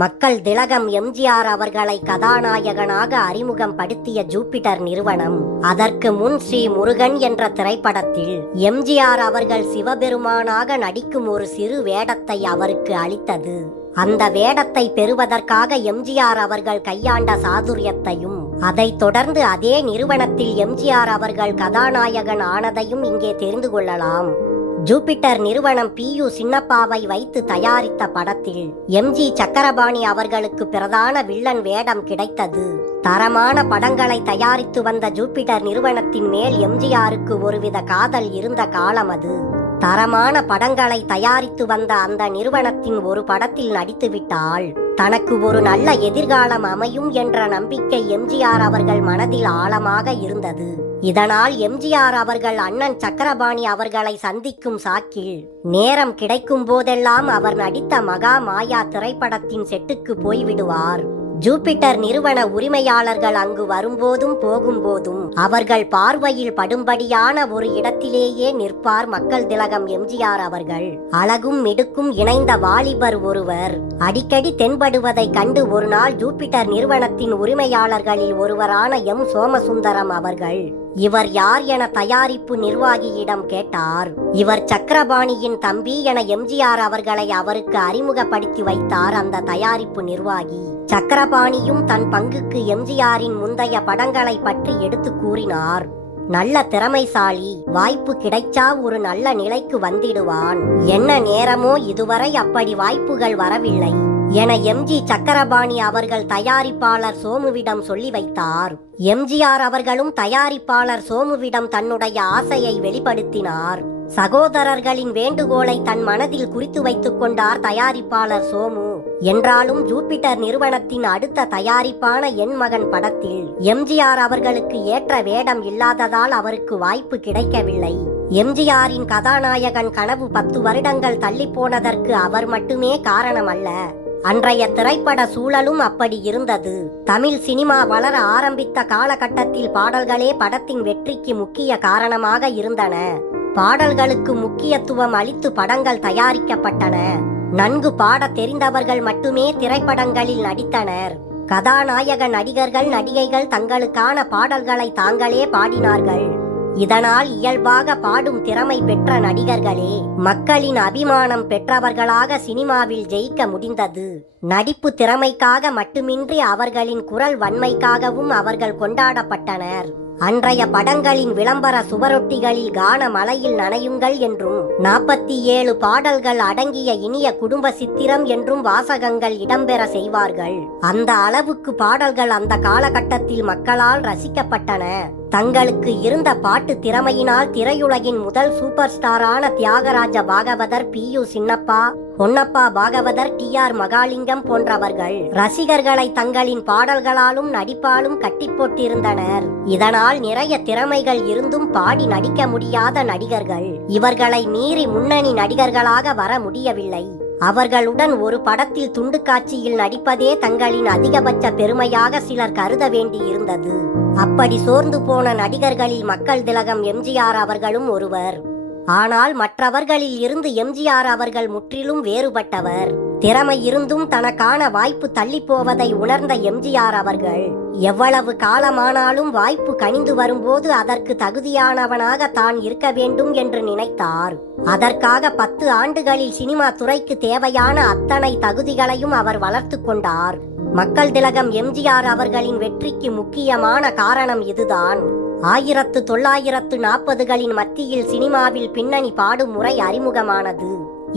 மக்கள் திலகம் எம்ஜிஆர் அவர்களை கதாநாயகனாக அறிமுகம் படுத்திய ஜூபிட்டர் நிறுவனம் அதற்கு முன் ஸ்ரீ முருகன் என்ற திரைப்படத்தில் எம்ஜிஆர் அவர்கள் சிவபெருமானாக நடிக்கும் ஒரு சிறு வேடத்தை அவருக்கு அளித்தது. அந்த வேடத்தை பெறுவதற்காக எம்ஜிஆர் அவர்கள் கையாண்ட சாதுரியத்தையும் அதைத் தொடர்ந்து அதே நிறுவனத்தில் எம்ஜிஆர் அவர்கள் கதாநாயகன் ஆனதையும் இங்கே தெரிந்து கொள்ளலாம். ஜூபிட்டர் நிறுவனம் PU சின்னப்பாவை வைத்து தயாரித்த படத்தில் MG சக்கரபாணி அவர்களுக்கு பிரதான வில்லன் வேடம் கிடைத்தது. தரமான படங்களை தயாரித்து வந்த ஜூபிட்டர் நிறுவனத்தின் மேல் எம்ஜிஆருக்கு ஒருவித காதல் இருந்த காலம் அது. தரமான படங்களை தயாரித்து வந்த அந்த நிறுவனத்தின் ஒரு படத்தில் நடித்துவிட்டால் தனக்கு ஒரு நல்ல எதிர்காலம் அமையும் என்ற நம்பிக்கை எம்ஜிஆர் அவர்கள் மனதில் ஆழமாக இருந்தது. இதனால் எம்ஜிஆர் அவர்கள் அண்ணன் சக்கரபாணி அவர்களை சந்திக்கும் சாக்கில் நேரம் கிடைக்கும் போதெல்லாம் அவர் நடித்த மகா மாயா திரைப்படத்தின் செட்டுக்கு போய்விடுவார். ஜூபிட்டர் நிறுவன உரிமையாளர்கள் அங்கு வரும்போதும் போகும்போதும் அவர்கள் பார்வையில் படும்படியான ஒரு இடத்திலேயே நிற்பார் மக்கள் திலகம் எம்ஜிஆர் அவர்கள். அழகும் மிடுக்கும் இணைந்த வாலிபர் ஒருவர் அடிக்கடி தென்படுவதை கண்டு ஒரு நாள் ஜூபிட்டர் நிறுவனத்தின் உரிமையாளர்களில் ஒருவரான M. சோமசுந்தரம் அவர்கள் இவர் யார் என தயாரிப்பு நிர்வாகியிடம் கேட்டார். இவர் சக்கரபாணியின் தம்பி என எம்ஜிஆர் அவர்களை அவருக்கு அறிமுகப்படுத்தி வைத்தார் அந்த தயாரிப்பு நிர்வாகி. சக்கரபாணியும் தன் பங்குக்கு எம்ஜிஆரின் முந்தைய படங்களை பற்றி எடுத்து கூறினார். நல்ல திறமைசாலி, வாய்ப்பு கிடைச்சா ஒரு நல்ல நிலைக்கு வந்திடுவான். என்ன நேரமோ இதுவரை அப்படி வாய்ப்புகள் வரவில்லை என MG சக்கரபாணி அவர்கள் தயாரிப்பாளர் சோமுவிடம் சொல்லி வைத்தார். எம்ஜிஆர் அவர்களும் தயாரிப்பாளர் சோமுவிடம் தன்னுடைய ஆசையை வெளிப்படுத்தினார். சகோதரர்களின் வேண்டுகோளை தன் மனதில் குறித்து வைத்துக் கொண்டார் தயாரிப்பாளர் சோமு. என்றாலும் ஜூபிட்டர் நிறுவனத்தின் அடுத்த தயாரிப்பான என் மகன் படத்தில் எம்ஜிஆர் அவர்களுக்கு ஏற்ற வேடம் இல்லாததால் அவருக்கு வாய்ப்பு கிடைக்கவில்லை. எம்ஜிஆரின் கதாநாயகன் கனவு 10 வருடங்கள் தள்ளி போனதற்கு அவர் மட்டுமே காரணம் அல்ல. அன்றைய திரைப்பட சூழலும் அப்படி இருந்தது. தமிழ் சினிமா வளர ஆரம்பித்த காலகட்டத்தில் பாடல்களே படத்தின் வெற்றிக்கு முக்கிய காரணமாக இருந்தன. பாடல்களுக்கு முக்கியத்துவம் அளித்து படங்கள் தயாரிக்கப்பட்டன. நன்கு பாட தெரிந்தவர்கள் மட்டுமே திரைப்படங்களில் நடித்தனர். கதாநாயக நடிகர்கள் நடிகைகள் தங்களுக்கான பாடல்களை தாங்களே பாடினார்கள். இதனால் இயல்பாக பாடும் திறமை பெற்ற நடிகர்களே மக்களின் அபிமானம் பெற்றவர்களாக சினிமாவில் ஜெயிக்க முடிந்தது. நடிப்பு திறமைக்காக மட்டுமின்றி அவர்களின் குரல் வன்மைக்காகவும் அவர்கள் கொண்டாடப்பட்டனர். அன்றைய படங்களின் விளம்பர சுவரொட்டிகளில் கான மலையில் நனையுங்கள் என்றும் 47 பாடல்கள் அடங்கிய இனிய குடும்ப சித்திரம் என்றும் வாசகங்கள் இடம்பெற செய்வார்கள். அந்த அளவுக்கு பாடல்கள் அந்த காலகட்டத்தில் மக்களால் ரசிக்கப்பட்டன. தங்களுக்கு இருந்த பாட்டு திறமையினால் திரையுலகின் முதல் சூப்பர் ஸ்டாரான தியாகராஜ பாகவதர், PU சின்னப்பா, பொன்னப்பா பாகவதர், TR மகாலிங்கம் போன்றவர்கள் ரசிகர்களை தங்களின் பாடல்களாலும் நடிப்பாலும் கட்டி போட்டிருந்தனர். இதனால் நிறைய திறமைகள் இருந்தும் பாடி நடிக்க முடியாத நடிகர்கள் இவர்களை மீறி முன்னணி நடிகர்களாக வர முடியவில்லை. அவர்களுடன் ஒரு படத்தில் துண்டு காட்சியில் நடிப்பதே தங்களின் அதிகபட்ச பெருமையாக சிலர் கருத வேண்டி இருந்தது. அப்படி சோர்ந்து போன நடிகர்களில் மக்கள் திலகம் எம்ஜிஆர் அவர்களும் ஒருவர். ஆனால் மற்றவர்களில் இருந்து எம்ஜிஆர் அவர்கள் முற்றிலும் வேறுபட்டவர். திறமை இருந்தும் தனக்கான வாய்ப்பு தள்ளி போவதை உணர்ந்த எம்ஜிஆர் அவர்கள் எவ்வளவு காலமானாலும் வாய்ப்பு கனிந்து வரும்போது அதற்கு தகுதியானவனாக தான் இருக்க வேண்டும் என்று நினைத்தார். அதற்காக 10 ஆண்டுகளில் சினிமா துறைக்கு தேவையான அத்தனை தகுதிகளையும் அவர் வளர்த்து கொண்டார். மக்கள் திலகம் எம்ஜிஆர் அவர்களின் வெற்றிக்கு முக்கியமான காரணம் இதுதான். 1940களின் மத்தியில் சினிமாவில் பின்னணி பாடும் முறை அறிமுகமானது.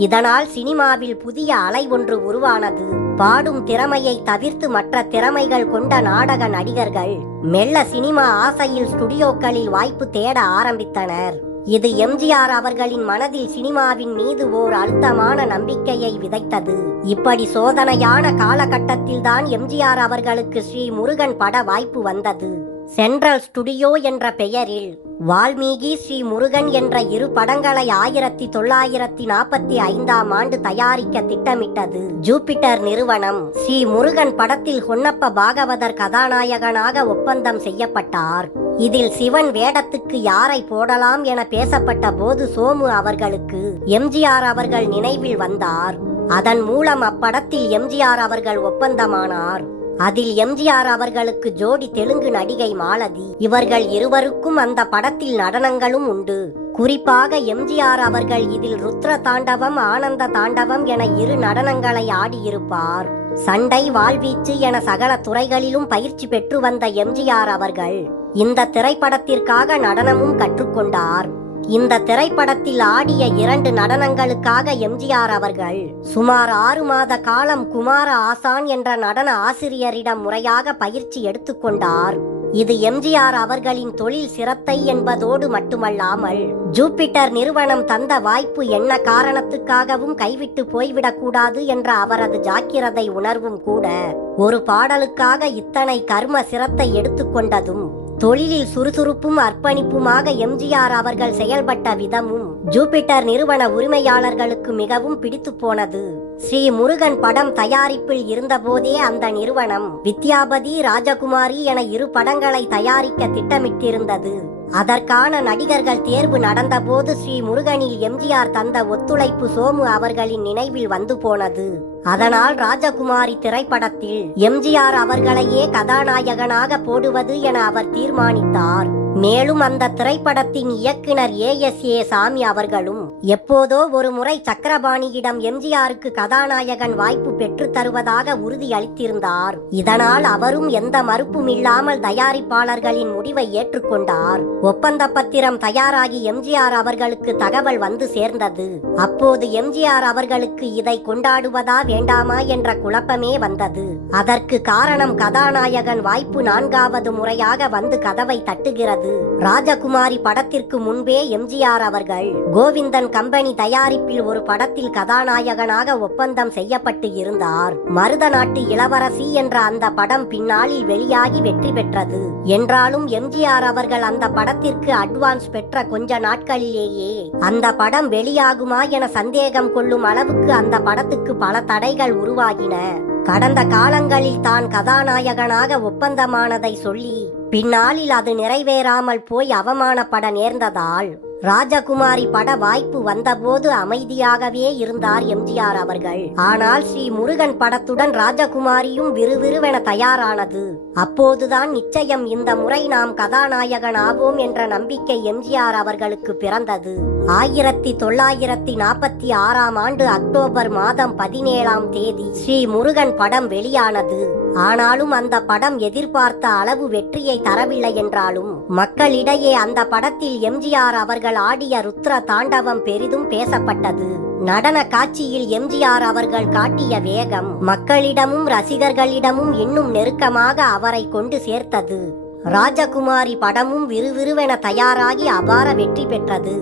இதனால் சினிமாவில் புதிய அலை ஒன்று உருவானது. பாடும் திறமையை தவிர்த்து மற்ற திறமைகள் கொண்ட நாடக நடிகர்கள் மெல்ல சினிமா ஆசையில் ஸ்டுடியோக்களில் வாய்ப்பு தேட ஆரம்பித்தனர். இது எம்ஜிஆர் அவர்களின் மனதில் சினிமாவின் மீது ஓர் அழுத்தமான நம்பிக்கையை விதைத்தது. இப்படி சோதனையான காலகட்டத்தில்தான் எம்ஜிஆர் அவர்களுக்கு ஸ்ரீ முருகன் பட வாய்ப்பு வந்தது. சென்ட்ரல் ஸ்டுடியோ என்ற பெயரில் வால்மீகி, ஸ்ரீ முருகன் என்ற 2 படங்களை 1945ஆம் ஆண்டு தயாரிக்க திட்டமிட்டது. ஜூபிட்டர் நிறுவனம் ஸ்ரீ முருகன் படத்தில் ஹொன்னப்ப பாகவதர் கதாநாயகனாக ஒப்பந்தம் செய்யப்பட்டார். இதில் சிவன் வேடத்துக்கு யாரை போடலாம் என பேசப்பட்ட போது சோமு அவர்களுக்கு எம்ஜிஆர் அவர்கள் நினைவில் வந்தார். அதன் மூலம் அப்படத்தில் எம்ஜிஆர் அவர்கள் ஒப்பந்தமானார். அதில் எம்ஜிஆர் அவர்களுக்கு ஜோடி தெலுங்கு நடிகை மாலதி. இவர்கள் இருவருக்கும் அந்த படத்தில் நடனங்களும் உண்டு. குறிப்பாக எம்ஜிஆர் அவர்கள் இதில் ருத்ர தாண்டவம், ஆனந்த தாண்டவம் என 2 நடனங்களை ஆடியிருப்பார். சண்டை, வாழ்வீச்சு என சகல துறைகளிலும் பயிற்சி பெற்று வந்த எம்ஜிஆர் அவர்கள் இந்த திரைப்படத்திற்காக நடனமும் கற்றுக்கொண்டார். இந்த திரைப்படத்தில் ஆடிய 2 நடனங்களுக்காக எம்ஜிஆர் அவர்கள் சுமார் 6 மாத காலம் குமார ஆசான் என்ற நடன ஆசிரியரிடம் முறையாக பயிற்சி எடுத்துக்கொண்டார். இது எம்ஜிஆர் அவர்களின் தொழில் சிரத்தை என்பதோடு மட்டுமல்லாமல் ஜூபிட்டர் நிறுவனம் தந்த வாய்ப்பு என்ன காரணத்துக்காகவும் கைவிட்டு போய்விடக்கூடாது என்ற அவரது ஜாக்கிரதை உணர்வும் கூட. ஒரு பாடலுக்காக இத்தனை கர்ம சிரத்தை எடுத்துக்கொண்டதும் தொழிலில் சுறுசுறுப்பும் அர்ப்பணிப்புமாக எம்ஜிஆர் அவர்கள் செயல்பட்ட விதமும் ஜூபிட்டர் நிறுவன உரிமையாளர்களுக்கு மிகவும் பிடித்து போனது. ஸ்ரீ முருகன் படம் தயாரிப்பில் இருந்தபோதே அந்த நிறுவனம் வித்யாபதி, ராஜகுமாரி என 2 படங்களை தயாரிக்க திட்டமிட்டிருந்தது. அதற்கான நடிகர்கள் தேர்வு நடந்தபோது ஸ்ரீ முருகனில் எம்ஜிஆர் தந்த ஒத்துழைப்பு சோமு அவர்களின் நினைவில் வந்து போனது. அதனால் ராஜகுமாரி திரைப்படத்தில் எம்ஜிஆர் அவர்களையே கதாநாயகனாக போடுவது என அவர் தீர்மானித்தார். மேலும் அந்த திரைப்படத்தின் இயக்குனர் ASA சாமி அவர்களும் எப்போதோ ஒரு முறை சக்கரபாணியிடம் எம்ஜிஆருக்கு கதாநாயகன் வாய்ப்பு பெற்று தருவதாக உறுதி அளித்திருந்தார். இதனால் அவரும் எந்த மறுப்பும் இல்லாமல் தயாரிப்பாளர்களின் முடிவை ஏற்றுக்கொண்டார். ஒப்பந்த பத்திரம் தயாராகி எம்ஜிஆர் அவர்களுக்கு தகவல் வந்து சேர்ந்தது. அப்போது எம்ஜிஆர் அவர்களுக்கு இதை கொண்டாடுவதா வேண்டாமா என்ற குழப்பமே வந்தது. அதற்கு காரணம் கதாநாயகன் வாய்ப்பு 4வது முறையாக வந்து கதவை தட்டுகிறது. ராஜகுமாரி படத்திற்கு முன்பே எம்ஜிஆர் அவர்கள் கோவிந்தன் கம்பெனி தயாரிப்பில் ஒரு படத்தில் கதாநாயகனாக ஒப்பந்தம் செய்யப்பட்டு இருந்தார். மருத நாட்டு இளவரசி என்ற அந்த படம் பின்னாளில் வெளியாகி வெற்றி பெற்றது. என்றாலும் எம்ஜிஆர் அவர்கள் அந்த படத்திற்கு அட்வான்ஸ் பெற்ற கொஞ்ச நாட்களிலேயே அந்த படம் வெளியாகுமா என சந்தேகம் கொள்ளும் அளவுக்கு அந்த படத்துக்கு பல தடைகள் உருவாகின. கடந்த காலங்களில் தான் கதாநாயகனாக ஒப்பந்தமானதை சொல்லி பின்னாளில் அது நிறைவேறாமல் போய் அவமானப்பட நேர்ந்ததால் ராஜகுமாரி பட வாய்ப்பு வந்தபோது அமைதியாகவே இருந்தார் எம்ஜிஆர் அவர்கள். ஆனால் ஸ்ரீ முருகன் படத்துடன் ராஜகுமாரியும் விறுவிறுவென தயாரானது. அப்போதுதான் நிச்சயம் இந்த முறை நாம் கதாநாயகன் ஆவோம் என்ற நம்பிக்கை எம்ஜிஆர் அவர்களுக்கு பிறந்தது. 1946ஆம் ஆண்டு அக்டோபர் மாதம் 17ஆம் தேதி ஸ்ரீ முருகன் படம் வெளியானது. ஆனாலும் அந்த படம் எதிர்பார்த்த அளவு வெற்றியை தரவில்லை என்றாலும் மக்களிடையே அந்த படத்தில் எம்ஜிஆர் அவர்கள் ஆடிய ருத்ர தாண்டவம் பெரிதும் பேசப்பட்டது. நடன காட்சியில் எம்ஜிஆர் அவர்கள் காட்டிய வேகம் மக்களிடமும் ரசிகர்களிடமும் இன்னும் நெருக்கமாக அவரை கொண்டு சேர்த்தது. ராஜகுமாரி படமும் விறுவிறுவென தயாராகி அபார வெற்றி பெற்றது.